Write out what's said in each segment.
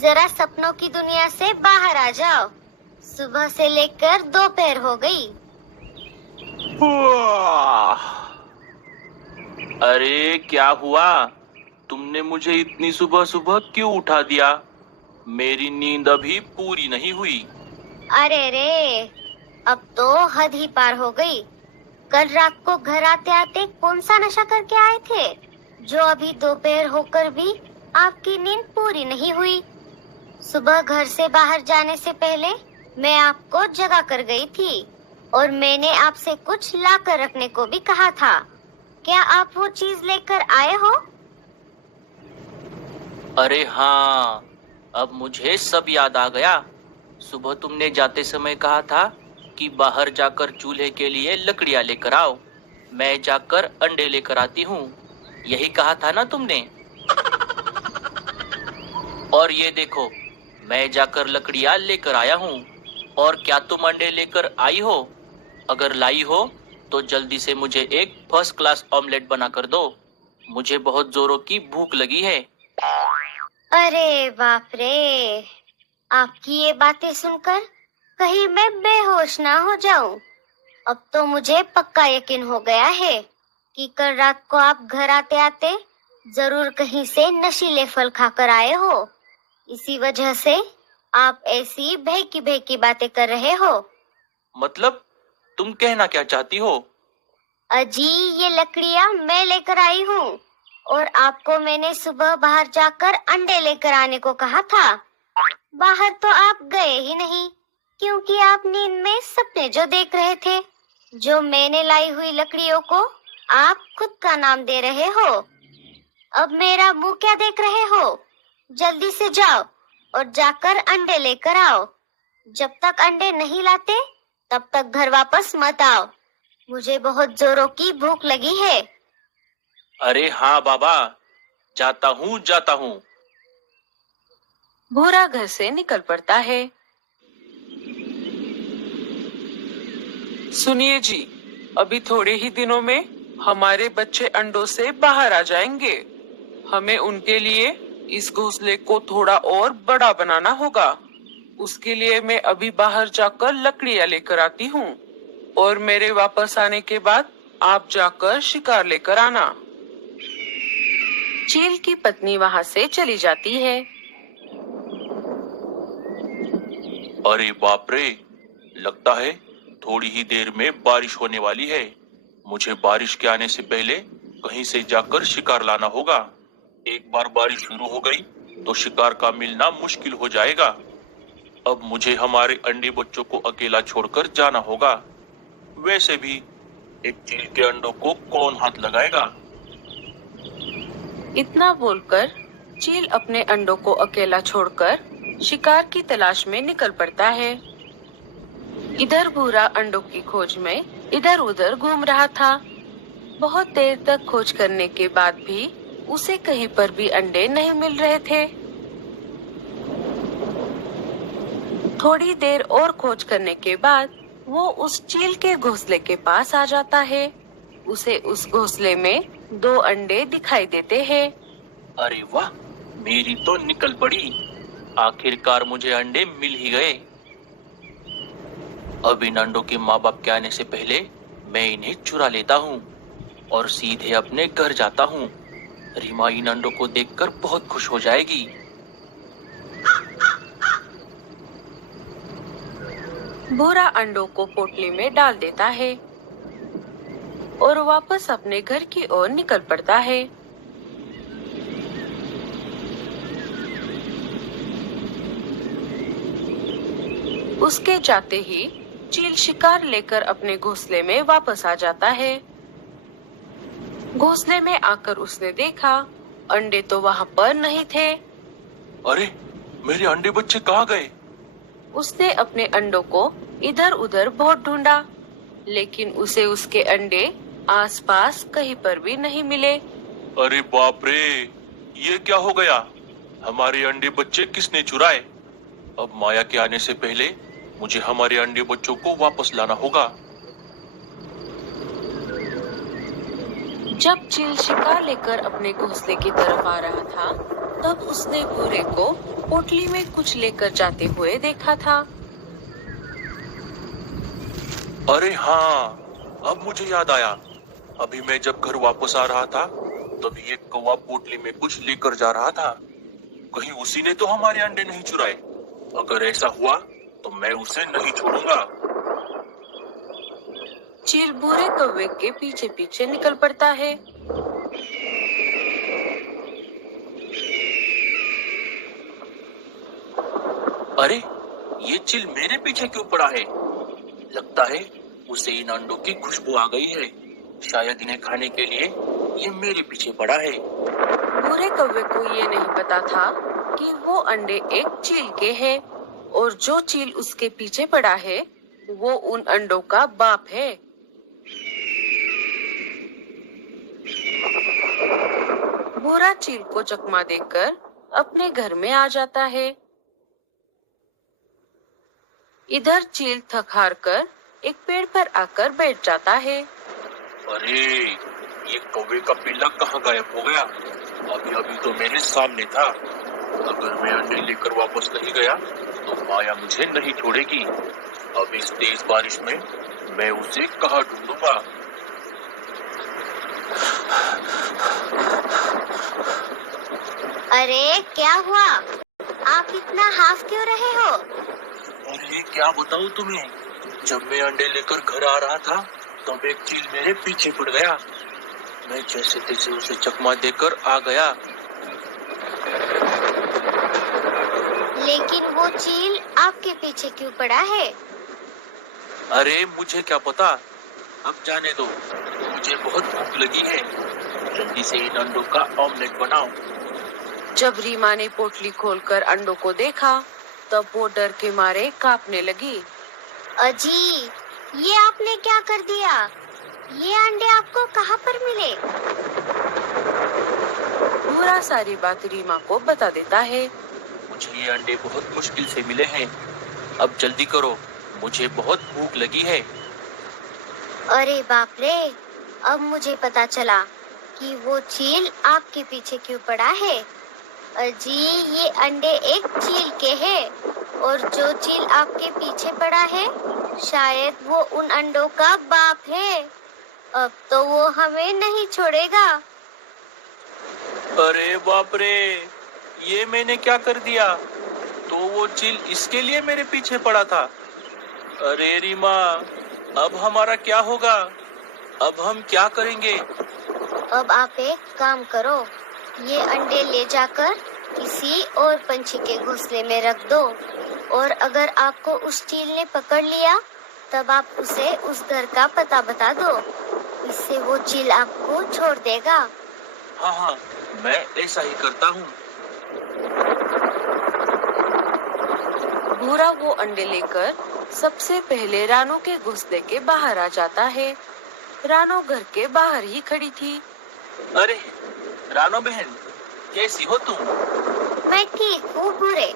जरा सपनों की दुनिया से बाहर आ जाओ। सुबह से लेकर दोपहर हो गई। अरे क्या हुआ? तुमने मुझे इतनी सुबह सुबह क्यों उठा दिया? मेरी नींद अभी पूरी नहीं हुई। अरे रे, अब तो हद ही पार हो गई। कल रात को घर आते आते कौन सा नशा करके आए थे, जो अभी दोपहर होकर भी आपकी नींद पूरी नहीं हुई। सुबह घर से बाहर जाने से पहले मैं आपको जगा कर गई थी और मैंने आपसे कुछ ला कर रखने को भी कहा था। क्या आप वो चीज लेकर आए हो? अरे हाँ, अब मुझे सब याद आ गया। सुबह तुमने जाते समय कहा था कि बाहर जाकर चूल्हे के लिए लकड़ियां लेकर आओ, मैं जाकर अंडे लेकर आती हूँ। यही कहा था ना तुमने? और ये देखो, मैं जाकर लकड़ियां लेकर आया हूँ। और क्या तुम अंडे लेकर आई हो? अगर लाई हो तो जल्दी से मुझे एक फर्स्ट क्लास ऑमलेट बना कर दो। मुझे बहुत जोरों की भूख लगी है। अरे बाप रे, आपकी ये बातें सुनकर कहीं मैं बेहोश ना हो जाऊं। अब तो मुझे पक्का यकीन हो गया है कि कल रात को आप घर आते आते जरूर कहीं से नशीले फल खाकर आए हो। इसी वजह से आप ऐसी बहकी बातें कर रहे हो। मतलब तुम कहना क्या चाहती हो? अजी, ये लकड़ियां मैं लेकर आई हूँ और आपको मैंने सुबह बाहर जाकर अंडे लेकर आने को कहा था। बाहर तो आप गए ही नहीं, क्योंकि आप नींद में सपने जो देख रहे थे, जो मैंने लाई हुई लकड़ियों को आप खुद का नाम दे रहे हो। अब मेरा मुंह क्या देख रहे हो? जल्दी से जाओ और जाकर अंडे लेकर आओ। जब तक अंडे नहीं लाते तब तक घर वापस मत आओ। मुझे बहुत जोरों की भूख लगी है। अरे हाँ बाबा, जाता हूँ। भूरा घर से निकल पड़ता है। सुनिए जी, अभी थोड़े ही दिनों में हमारे बच्चे अंडों से बाहर आ जाएंगे। हमें उनके लिए इस घोंसले को थोड़ा और बड़ा बनाना होगा। उसके लिए मैं अभी बाहर जाकर लकड़ियां लेकर आती हूँ और मेरे वापस आने के बाद आप जाकर शिकार लेकर आना। चील की पत्नी वहाँ से चली जाती है। अरे बाप रे, लगता है थोड़ी ही देर में बारिश होने वाली है। मुझे बारिश के आने से पहले कहीं से जाकर शिकार लाना होगा। एक बार बारिश शुरू हो गई तो शिकार का मिलना मुश्किल हो जाएगा। अब मुझे हमारे अंडे बच्चों को अकेला छोड़कर जाना होगा। वैसे भी एक चील के अंडों को कौन हाथ लगाएगा? इतना बोलकर चील अपने अंडों को अकेला छोड़कर शिकार की तलाश में निकल पड़ता है। इधर भूरा अंडों की खोज में इधर उधर घूम रहा था। बहुत देर तक खोज करने के बाद भी उसे कहीं पर भी अंडे नहीं मिल रहे थे। थोड़ी देर और खोज करने के बाद वो उस चील के घोंसले के पास आ जाता है। उसे उस घोंसले में 2 अंडे दिखाई देते हैं। अरे वाह, मेरी तो निकल पड़ी। आखिरकार मुझे अंडे मिल ही गए। अब इन अंडों के माँ बाप के आने से पहले मैं इन्हें चुरा लेता हूँ और सीधे अपने घर जाता हूँ। रीमा इन अंडों को देखकर बहुत खुश हो जाएगी। भूरा अंडों को पोटली में डाल देता है और वापस अपने घर की ओर निकल पड़ता है। उसके जाते ही चील शिकार लेकर अपने घोंसले में वापस आ जाता है। घोंसले में आकर उसने देखा अंडे तो वहाँ पर नहीं थे। अरे, मेरे अंडे बच्चे कहाँ गए? उसने अपने अंडों को इधर उधर बहुत ढूंढा, लेकिन उसे उसके अंडे आसपास कहीं पर भी नहीं मिले। अरे बाप रे, ये क्या हो गया? हमारे अंडे बच्चे किसने चुराए? अब माया के आने से पहले मुझे हमारे अंडे बच्चों को वापस लाना होगा। जब चील शिकार लेकर अपने घोंसले की तरफ आ रहा था, तब उसने भूरे को पोटली में कुछ लेकर जाते हुए देखा था। अरे हाँ, अब मुझे याद आया। अभी मैं जब घर वापस आ रहा था तभी एक कौवा पोटली में कुछ लेकर जा रहा था। कहीं उसी ने तो हमारे अंडे नहीं चुराए। अगर ऐसा हुआ तो मैं उसे नहीं छोड़ूंगा। चील भूरे कौवे के पीछे पीछे निकल पड़ता है। अरे ये चील मेरे पीछे क्यों पड़ा है? लगता है उसे इन अंडों की खुशबू आ गई है। शायद इन्हें खाने के लिए ये मेरे पीछे पड़ा है। भूरे कौवे को ये नहीं पता था कि वो अंडे एक चील के हैं और जो चील उसके पीछे पड़ा है वो उन अंडों का बाप है। भूरा चील को चकमा देकर अपने घर में आ जाता है। इधर चील थक हार कर एक पेड़ पर आकर बैठ जाता है। अरे ये कौवे का पिल्ला कहाँ गायब हो गया? अभी अभी तो मेरे सामने था। अगर मैं अंडे लेकर वापस नहीं गया तो माया मुझे नहीं छोड़ेगी। अब इस तेज बारिश में मैं उसे कहाँ ढूंढूंगा? अरे क्या हुआ? आप इतना हाफ क्यों रहे हो? अरे क्या बताऊँ तुम्हें, जब मैं अंडे लेकर घर आ रहा था तब एक चील मेरे पीछे पड़ गया। मैं जैसे तैसे उसे चकमा देकर आ गया। लेकिन वो चील आपके पीछे क्यों पड़ा है? अरे मुझे क्या पता, अब जाने दो। मुझे बहुत भूख लगी है। जल्दी से इन अंडों का ऑमलेट बनाओ। जब रीमा ने पोटली खोलकर अंडों को देखा तब वो डर के मारे कांपने लगी। अजी, ये आपने क्या कर दिया? ये अंडे आपको कहाँ पर मिले? भूरा सारी बात रीमा को बता देता है। मुझे ये अंडे बहुत मुश्किल से मिले हैं। अब जल्दी करो, मुझे बहुत भूख लगी है। अरे बाप रे, अब मुझे पता चला कि वो चील आपके पीछे क्यों पड़ा है। अजी, ये अंडे एक चील के हैं और जो चील आपके पीछे पड़ा है शायद वो उन अंडों का बाप है। अब तो वो हमें नहीं छोड़ेगा। अरे बाप रे, ये मैंने क्या कर दिया? तो वो चील इसके लिए मेरे पीछे पड़ा था। अरे रीमा, अब हमारा क्या होगा? अब हम क्या करेंगे? अब आप एक काम करो, ये अंडे ले जाकर किसी और पंछी के घोंसले में रख दो और अगर आपको उस चील ने पकड़ लिया तब आप उसे उस घर का पता बता दो। इससे वो चील आपको छोड़ देगा। हाँ हाँ, मैं ऐसा ही करता हूँ। भूरा वो अंडे लेकर सबसे पहले रानो के घोंसले के बाहर आ जाता है। रानो घर के बाहर ही खड़ी थी। अरे रानो बहन, कैसी हो तुम? मैं ठीक हूँ भूरे,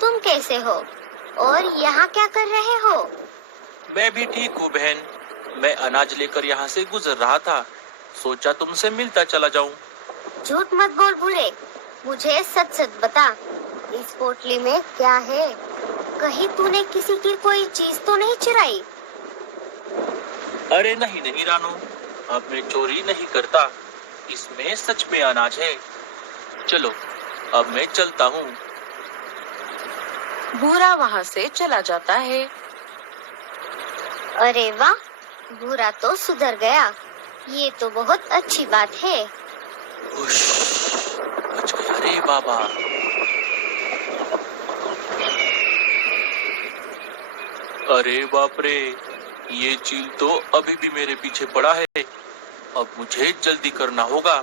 तुम कैसे हो और यहाँ क्या कर रहे हो? मैं भी ठीक हूँ बहन। मैं अनाज लेकर यहाँ से गुजर रहा था, सोचा तुमसे मिलता चला जाऊँ। झूठ मत बोल भूरे, मुझे सच सच बता, इस पोटली में क्या है? कहीं तूने किसी की कोई चीज तो नहीं चुराई? अरे नहीं नहीं रानो, अब मैं चोरी नहीं करता। इसमें सच में अनाज है। चलो अब मैं चलता हूँ। भूरा वहाँ से चला जाता है। अरे वाह, भूरा तो सुधर गया। ये तो बहुत अच्छी बात है। उश, बच गया रे बाबा। अरे बाप रे, ये चील तो अभी भी मेरे पीछे पड़ा है। अब मुझे जल्दी करना होगा।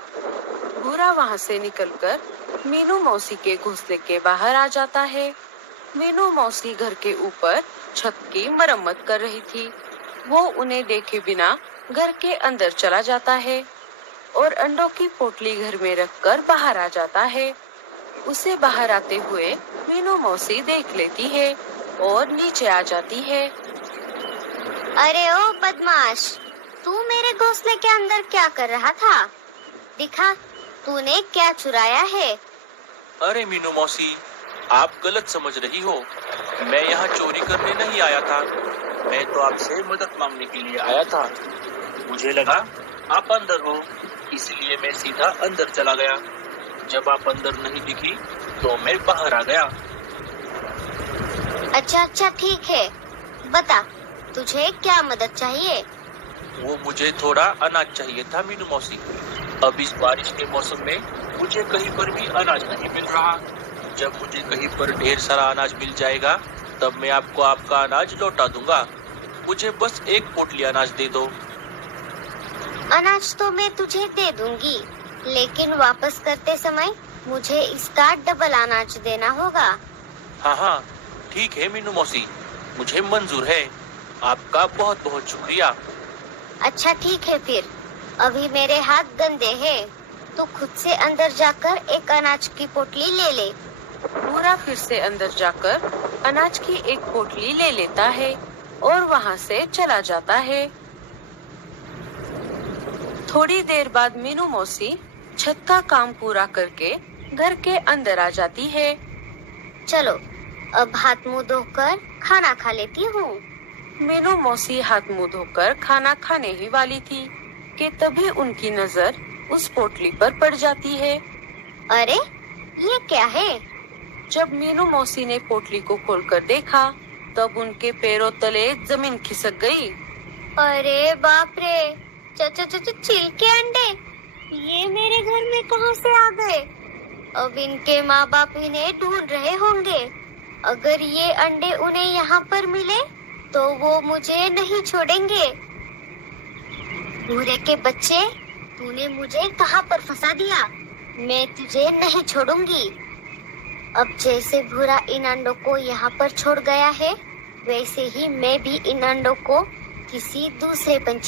भूरा वहाँ से निकलकर मीनू मौसी के घोंसले के बाहर आ जाता है। मीनू मौसी घर के ऊपर छत की मरम्मत कर रही थी। वो उन्हें देखे बिना घर के अंदर चला जाता है और अंडों की पोटली घर में रखकर बाहर आ जाता है। उसे बाहर आते हुए मीनू मौसी देख लेती है और नीचे आ जाती है। अरे ओ बदमाश, तू मेरे घोंसले के अंदर क्या कर रहा था? दिखा, तूने क्या चुराया है? अरे मीनू मौसी, आप गलत समझ रही हो। मैं यहाँ चोरी करने नहीं आया था। मैं तो आपसे मदद मांगने के लिए आया था। मुझे लगा आप अंदर हो, इसलिए मैं सीधा अंदर चला गया। जब आप अंदर नहीं दिखी तो मैं बाहर आ गया। अच्छा ठीक है, बता तुझे क्या मदद चाहिए। वो मुझे थोड़ा अनाज चाहिए था मीनू मौसी। अब इस बारिश के मौसम में मुझे कहीं पर भी अनाज नहीं मिल रहा। जब मुझे कहीं पर ढेर सारा अनाज मिल जाएगा तब मैं आपको आपका अनाज लौटा दूंगा। मुझे बस एक पोटली अनाज दे दो। अनाज तो मैं तुझे दे दूंगी, लेकिन वापस करते समय मुझे इसका डबल अनाज देना होगा। हाँ, ठीक है मीनू मौसी, मुझे मंजूर है। आपका बहुत बहुत शुक्रिया। अच्छा ठीक है फिर, अभी मेरे हाथ गंदे हैं, तो खुद से अंदर जाकर एक अनाज की पोटली ले ले। भूरा फिर से अंदर जाकर अनाज की एक पोटली ले लेता है और वहाँ से चला जाता है। थोड़ी देर बाद मीनू मौसी छत का काम पूरा करके घर के अंदर आ जाती है। चलो अब हाथ मुंह धोकर खाना खा लेती हूँ। मीनू मौसी हाथ मुंह धोकर खाना खाने ही वाली थी कि तभी उनकी नजर उस पोटली पर पड़ जाती है। अरे ये क्या है? जब मीनू मौसी ने पोटली को खोलकर देखा तब उनके पैरों तले जमीन खिसक गई। अरे बाप रे, चील के अंडे ये मेरे घर में कहाँ से आ गए? अब इनके माँ बाप इन्हें ढूंढ रहे होंगे। अगर ये अंडे उन्हें यहाँ पर मिले तो वो मुझे नहीं छोड़ेंगे। भूरे के बच्चे, तूने मुझे कहाँ पर फंसा दिया? मैं तुझे नहीं छोड़ूंगी। अब जैसे भूरा इन अंडों को यहाँ पर छोड़ गया है, वैसे ही मैं भी इन अंडों को किसी दूसरे पंछी